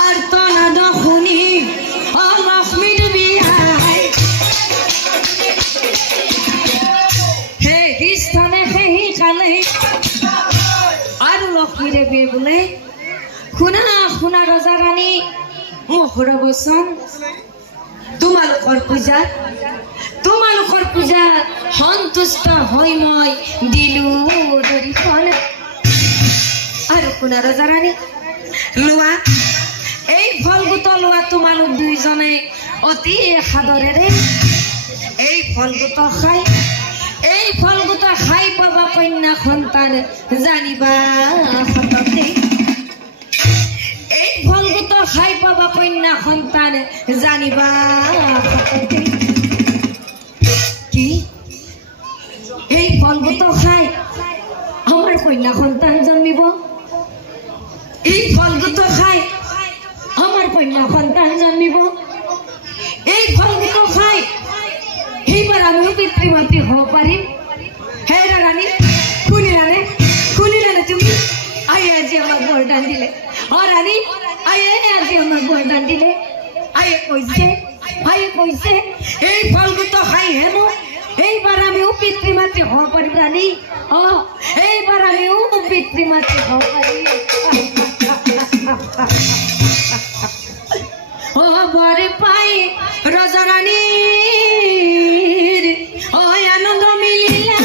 আর তনা দখনি লক্ষ্মীর বিয়ায় হে স্থানে সেই কালে আর লক্ষ্মীর বিয়ে বলে শুনা শুনা ৰজা ৰাণী মোহৰ বচন তোমালোকৰ পূজা সন্তুষ্ট হৈ মই দিলো দৰিখন আৰু শুনা ৰজা ৰাণী লোৱা এই ফলগোট লোৱা তোমালোক দুইজনে অতি সাদৰেৰে এই ফলগোট খাই পাবা কন্যা সন্তান জানিবা সততে এই ফলগোট খাই পাবা কন্যা সন্তান জানিবা সততে কি এই ফলগোট খাই আমার কন্যা সন্তান জন্মিব এই ফলগোট খাই আমার কন্যা সন্তান জন্মিব এই ফলগোট খাই এইবাৰ আমিও পিতৃ মাতৃ হব পাৰিম হে ৰাণী শুনিলানে তুমি আই আজি আমাক বৰদান দিলে ৰাণী আই আজি আমাক বৰদান দিলে আয়ে কৈছে এই ফলগোট খাই হেনো এইবাৰ আমিও পিতৃ মাতৃ হব পাৰিম ৰাণী এইবাৰ আমিও পিতৃ মাতৃ হব পাৰিম বরে পাই রজা রানীর আনন্দ মিলিলা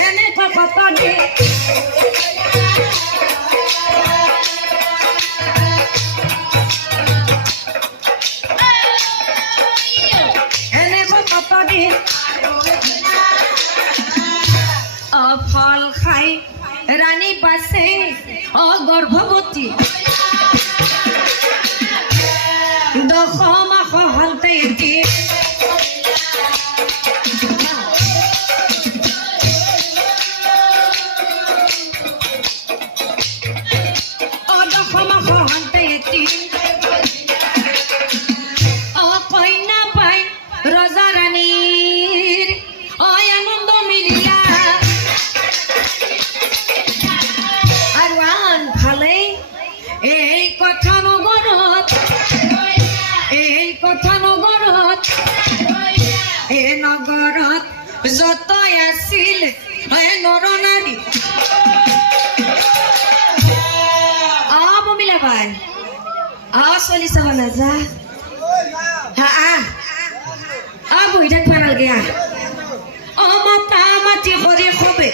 এনে কথা দে ফল খাই রানী পাশে গর্ভবতী দশ মাস হলতে দিয়ে দশ মাস হলতে কন্যা পাই রজা রানীর আনন্দ মিলিলা এই কথা নগৰত এই নগৰত যত আছিল নৰনাৰী বমিলা বাই চলি চাব নাযা বহি থাকিব নালাগে মাতা মাতি কৰি খবে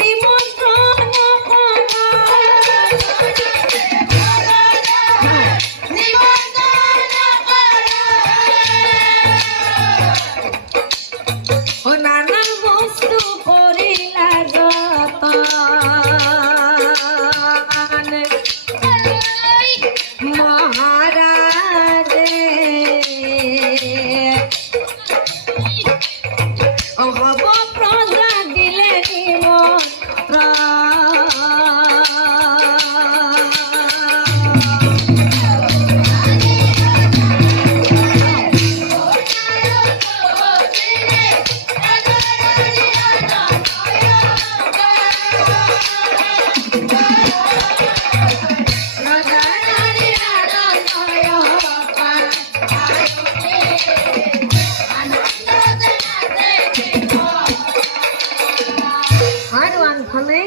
নিমন্ত্রণ ফালে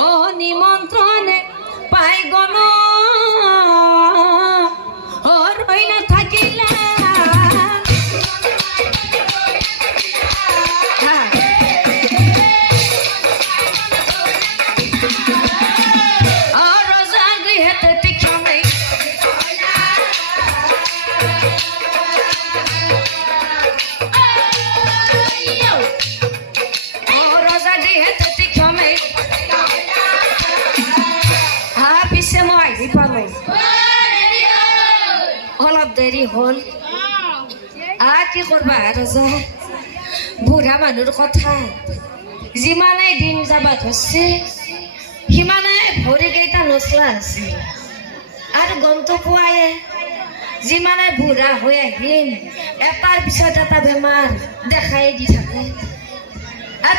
ও নিমন্ত্রণে পাই গণ ও রইনা থাকিলা অলপ দেৰি হ'ল কি কৰবা ৰজা বুঢ়া মানুহৰ কথা যিমানেই দিন যাবা ধৰছে সিমানেই ভৰিকেইটা নচলা আছে আৰু গমটো পোৱায়ে যিমানে বুঢ়া হৈ আহিম এটাৰ পিছত এটা বেমাৰ দেখাই দি থাকে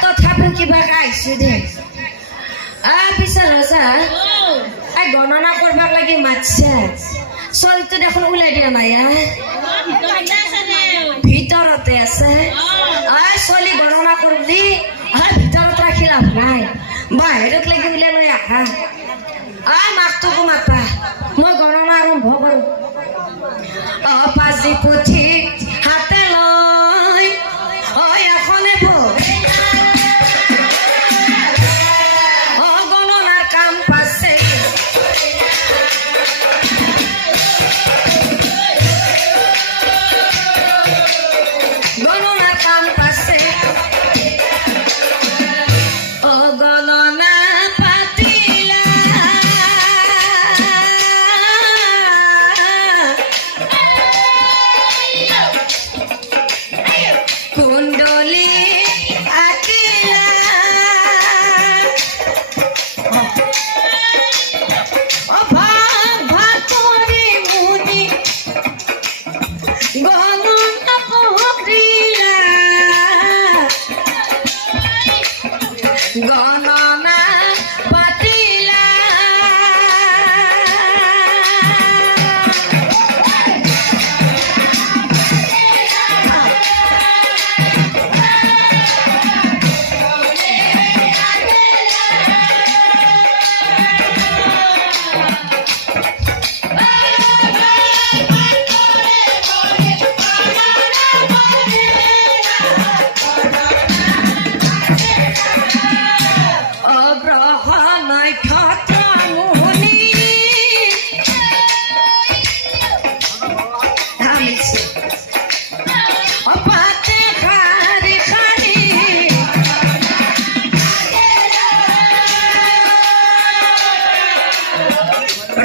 তথাপি কিবা আহিছো দে পিছত ৰজা গণনা কৰবাক লাগি মাতছে ছোৱালীটো দেখোন ওলাই দিয়া নাই ভিতৰতে আছে ছোৱালী গণনা কৰবি ভিতৰত ৰাখি লাভ নাই বাহিৰত লাগি ওলাই লৈ আহা মাকটোকো মাতা মই গণনা আৰম্ভ কৰোঁ পাঁচি পুথি হাতে লৈ এখনে গণনাৰ কাম পাছে গণনার কাম পাশে ও গণনা পাতিলা কুণ্ডলী আঁকিলা ভাতরি মুনি গণনা গণনা পাতিলা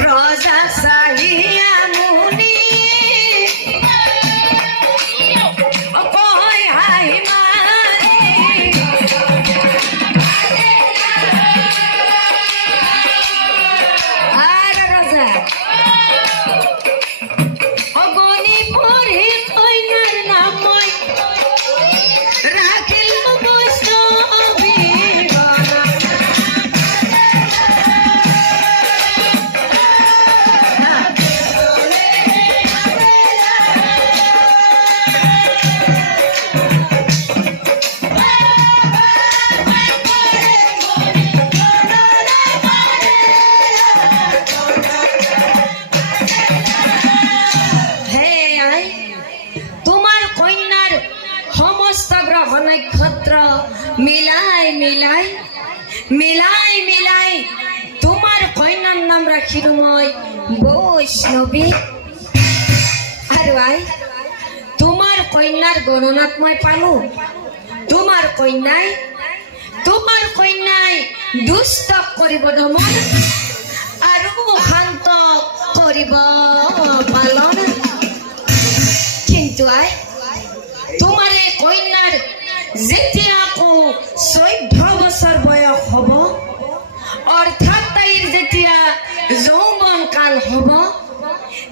রোজা সাহিয়া মুনি কই হাই মারি আর রাজা অগনি পরি কইনার নামই রাখিল বৈষ্ণবী নক্ষত্র মিলাই মিলাই মিলাই মিলাই তোমার কন্যার নাম রাখিল মই বৈষ্ণবী আর ভাই তোমার কন্যার গণনাত মই পালো তোমার কন্যাই দুষ্ট কৰিব দমন আৰু শান্ত কৰিব পালন কিন্তু আই তোমার এই কন্যার যেতিয়া 14 বছর বয়স হব অর্থাৎ তাইর যেতিয়া যৌবন কাল হব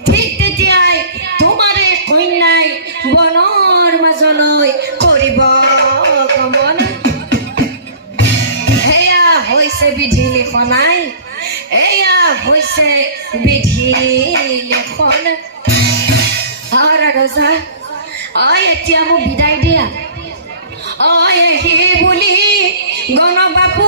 ঠিক তেতিয়াই তোমার এই কন্যাই বনৰ মাজলৈ কৰিব গমন এয়া হৈছে বিধি লিখনাই এয়া হৈছে বিধি লিখন ৰজা এতিয়া মোক বিদায় দিয়া হি বুলি গণ বাপু